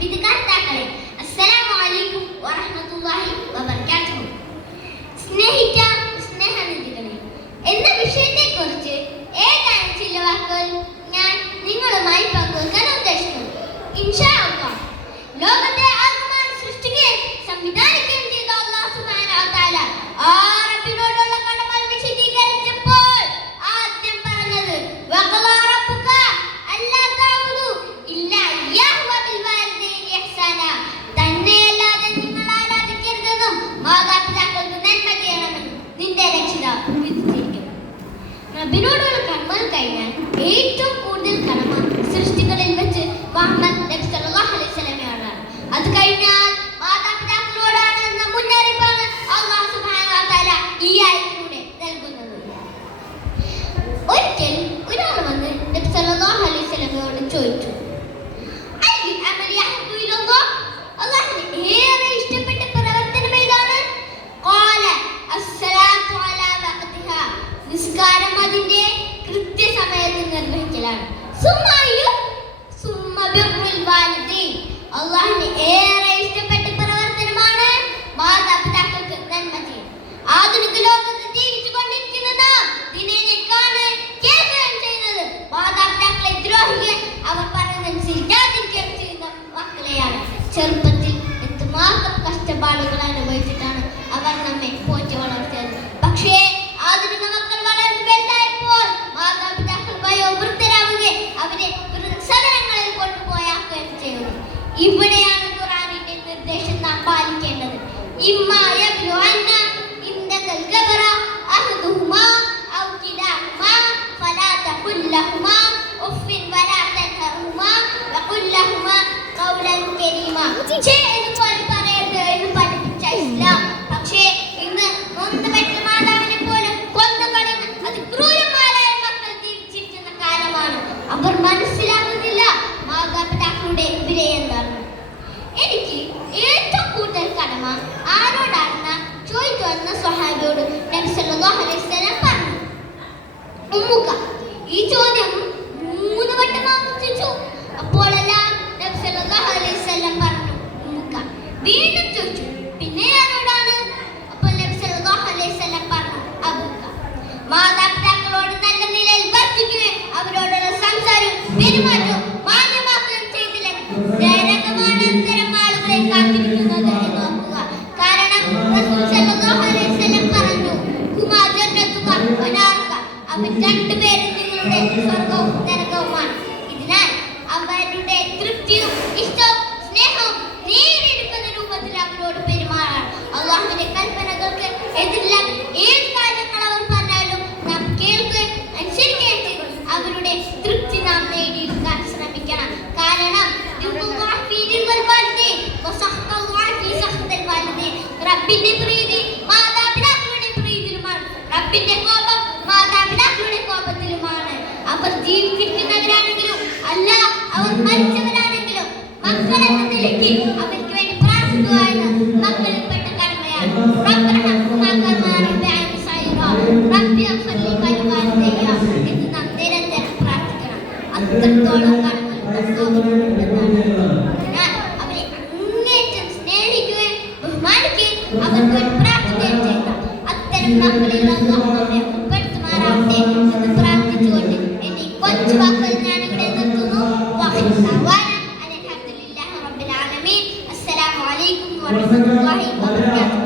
വിധികർത്താക്കളെ, അസ്സലാമു അലൈക്കും വറഹ്മത്തുള്ളാഹി വബറകാതുഹു. സ്നേഹിക്കാം സ്നേഹനിധികളെ എന്ന വിഷയത്തെക്കുറിച്ച് ഏതാനും ചില വാക്കുകൾ ഞാൻ നിങ്ങളുമായി പങ്കുവെക്കാൻ ഉദ്ദേശിക്കുന്നു. ഇൻഷാ അല്ലാഹ്, ലോകത്തെ ആകമാനം സൃഷ്ടിക്കുകയും സംവിധാനിക്കുകയും ചെയ്ത അല്ലാഹു സുബ്ഹാനഹു വ തആല ആ റബ്ബിനോടുള്ള കടമകൾ വിശദീകരിച്ചപ്പോൾ ആദ്യം പറഞ്ഞത് വഖളാ റബ്ബുക അല്ലാ തഅബുദു ഇല്ലാ ഇയ്യാഹു വബിൽ വാലിദൈനി ഇഹ്സാന. തന്നെയല്ലാതെ നിങ്ങൾ ആരാധിക്കരുതെന്നും മാതാപിതാക്കൾക്ക് നന്മ ചെയ്യണമെന്നും നിന്റെ രക്ഷിതാവ് വിധിച്ചിരിക്കുന്നു. റബ്ബിനോടുള്ള കടമകൾ കഴിഞ്ഞാൽ ഏറ്റവും കൂടുതൽ കടമ സൃഷ്ടികളിൽ വെച്ച് മുഹമ്മദ് നബി സല്ലല്ലാഹു അലൈഹി വസല്ലമയാണ്. അത് കഴിഞ്ഞാൽ മാതാപിതാക്കളോടാണ് എന്ന മുന്നറിയിപ്പാണ് അല്ലാഹു സുബ്ഹാനഹു വ തആല ഈ ആയത്തിലൂടെ നൽകുന്നത്. ഒരിക്കൽ ഒരാൾ വന്ന് നബി സല്ലല്ലാഹു അലൈഹി വസല്ലമയോട് ചോദിച്ചു, അയ്യുൽ അമലി അഹബ്ബു ഇലല്ലാഹ്, അല്ലാഹുവിന് ഏറെ ഇഷ്ടപ്പെട്ട പ്രവർത്തനം ഏതാണ്? ഖാല അസ്സലാത്തു അലാ വഖതിഹാ, നിസ്കാരം അതിന്റെ കൃത്യസമയത്ത് നിർവഹിക്കലാണ്. അള്ളാഹുവിന് ഏറെ ഇഷ്ടപ്പെട്ട പ്രവർത്തനമാണ് മാതാപിതാക്കൾക്ക് നന്മ ചെയ്യും. ആധുനിക ലോകത്ത് ജീവിച്ചു കൊണ്ടിരിക്കുന്ന നാം ദിനേന കാണുകയും കേൾക്കുകയും ചെയ്യുന്നത് മാതാപിതാക്കളെ ദ്രോഹിക്കുകയും അവർ പറയുന്നതനുസരിക്കാതിരിക്കുകയും ചെയ്യുന്ന മക്കളെയാണ്. ചെറുപ്പത്തിൽ എന്തുമാത്രം കഷ്ടപ്പാടുകൾ അനുഭവിച്ചിട്ടാണ് അവർ നമ്മെ പോറ്റി വളർത്തിയത്. പക്ഷേ ആധുനിക മക്കൾ വളർന്നു വലുതായപ്പോൾ മാതാപിതാക്കൾ വയോവൃദ്ധരാവുകയും അവരെ വൃദ്ധസദനങ്ങളിൽ കൊണ്ടുപോയാക്കുകയും ചെയ്യുന്നു. ഇവിടെയാണ് ഖുർആനിന്റെ നിർദ്ദേശം നാം പാലിക്കേണ്ടത്. ഇമ്മാ യബ്ലുഅന്ന ഇൻദകൽ കബറ അഹദുഹുമാ ഔ കിലാഹുമാ ഫലാ തഖുൽ ലഹുമാ ഉഫ്ഫിൻ വലാ തൻഹർഹുമാ വഖുൽ ലഹുമാ ഖൗലൻ കരീമാ. ഇതുപോലെ പറയരുത് എന്ന് പഠിപ്പിച്ച ഇസ്ലാം. പക്ഷേ ഇന്ന് നൊന്തുപെറ്റ മാതാവിനെ പോലും കൊന്നുകളയുന്ന അതിക്രൂരന്മാരായ മക്കൾ ജീവിച്ചിരിക്കുന്ന കാലമാണ്. അവർ മനസ്സിലാകുന്നില്ല മാതാപിതാക്കളുടെ വിലയെന്താണ്. എനിക്ക് ഏറ്റവും കൂടുതൽ കടമ ആരോടാണെന്ന് ചോദിക്കുമെന്ന സ്വഹാബിയോട് നബി സല്ലല്ലാഹു അലൈഹി വസല്ലം പറഞ്ഞു. ഉമ്മുക. ഈ ചോദ്യം 3 വട്ടം ആവർത്തിച്ചു. അപ്പോഴെല്ലാം നബി സല്ലല്ലാഹു അലൈഹി വസല്ലം പറഞ്ഞു ഉമ്മുക. വീണ്ടും ചോദിച്ചു, പിന്നെ ആരോടാണ്? അപ്പോൾ നബി സല്ലല്ലാഹു അലൈഹി വസല്ലം പറഞ്ഞു അബൂക. മാതാപിതാക്കളോട് നല്ല നിലയിൽ വർത്തിക്കുകയും അവരോടുള്ള സംസാരവും പെരുമാറ്റവും മാന്യമാക്കുകയും ചെയ്തില്ലെങ്കിൽ നരകമാണ് അത്തരം ആളുകളെ കാത്തിരിക്കുന്നത് എന്ന് നോക്കുക. കാരണം റസൂൽ സല്ലല്ലാഹു അലൈഹി വസല്ലം പറഞ്ഞു, ഹുമാ ജന്നതുക വനാറുക, അവർ രണ്ടുപേരും നിങ്ങളുടെ സ്വർഗ്ഗവും നരകവുമാണ്. ഇതിനാൽ അവരുടെ തൃപ്തിയും ഇഷ്ടവും സ്നേഹവും നേടിയെടുക്കുന്ന രൂപത്തിൽ അവരോട് പെരുമാറാൻ. അള്ളാഹുവിന്റെ കൽപ്പനകൾക്ക് എതിരില്ലാത്ത ഏത് കാര്യങ്ങൾ അവർ പറഞ്ഞാലും നാം കേൾക്കുകയും അനുസരിക്കുകയും ചെയ്യും. അവരുടെ തൃപ്തി നാം നേടിയെടുക്കാൻ ശ്രമിക്കണം. കാരണം റബ്ബിന്റെ പ്രീതി മാതാപിതാക്കളുടെ പ്രീതിയിലുമാണ്, റബ്ബിന്റെ കോപം മാതാപിതാക്കളുടെ കോപത്തിലുമാണ്. അവർ ജീവിച്ചിരിക്കുന്നവരാണെങ്കിലും അല്ല അവർ മരിച്ചവരാണെങ്കിലും മക്കൾ എന്ന നിലയ്ക്ക് അവർക്ക് വേണ്ടി പ്രാർത്ഥിക്കുക എന്ന മക്കളിൽപ്പെട്ട കടമയാണ്. എന്ന് നാം നിരന്തരം പ്രാർത്ഥിക്കണം. അത്രത്തോളം അതിനാൽ അവരെ അങ്ങേറ്റം സ്നേഹിക്കുകയും ബഹുമാനിക്കുകയും അവർക്ക് പ്രാർത്ഥിക്കുകയും ചെയ്യുക. അത്തരം മക്കളിൽ അല്ലാഹു നമ്മെ ഉൾപ്പെടുത്തുമാറാവട്ടെ എന്ന് പ്രാർത്ഥിച്ചുകൊണ്ട് എന്റെ കൊച്ചു വാക്കുകൾ ഞാൻ ഇവിടെ നിർത്തുന്നു. അൽഹംദുലില്ലാഹി റബ്ബിൽ ആലമീൻ. അസ്സലാമു അലൈക്കും വറഹ്മത്തുള്ളാഹി വബറകാതുഹു.